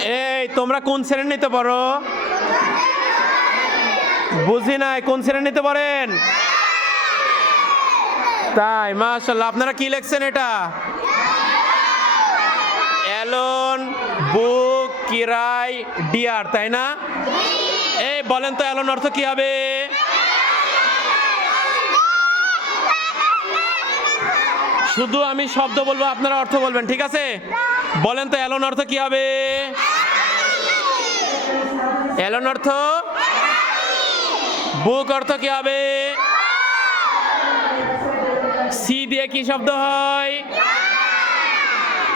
এই, তোমরা কোন শ্রেণীতে পড়ো বুঝি নাই, কোন শ্রেণীতে পড়েন তাই মাশাল্লাহ আপনারা কি লিখছেন এটা? অ্যালন, বুক, কিরাই, ডিয়ার, তাই না? এই, বলেন তো অ্যালন অর্থ কি হবে? শুধু আমি শব্দ বলব, আপনারা অর্থ বলবেন, ঠিক আছে? বলেন তো, অ্যালন অর্থ কি হবে? অ্যালন অর্থ? বুক অর্থ কি হবে? সি দিয়ে কি শব্দ হয়?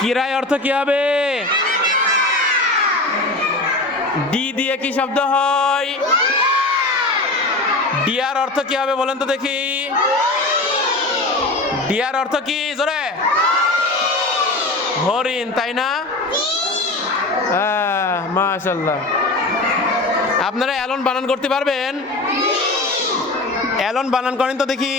কিরায় অর্থ কি হবে? ডি দিয়ে কি শব্দ হয়? ডিয়ার অর্থ কি হবে, বলেন তো দেখি। ডিয়ার অর্থ কি, জোরে? হরিণ, তাই না? মাশাল্লাহ আপনারা অ্যালন বানান করতে পারবেন? অ্যালন বানান করেন তো দেখি।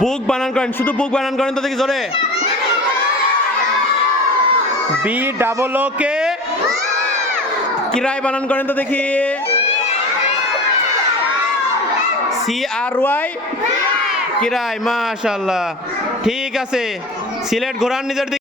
বুক বানান করেন, শুধু বুক বানান করেন তো দেখি, জোরে। বি ডাবল ও কে কিরায় বানান করেন তো দেখি। সি আর ওয়াই কিরায় মাশাল্লাহ ঠিক আছে। সিলেট ঘোরার নিজের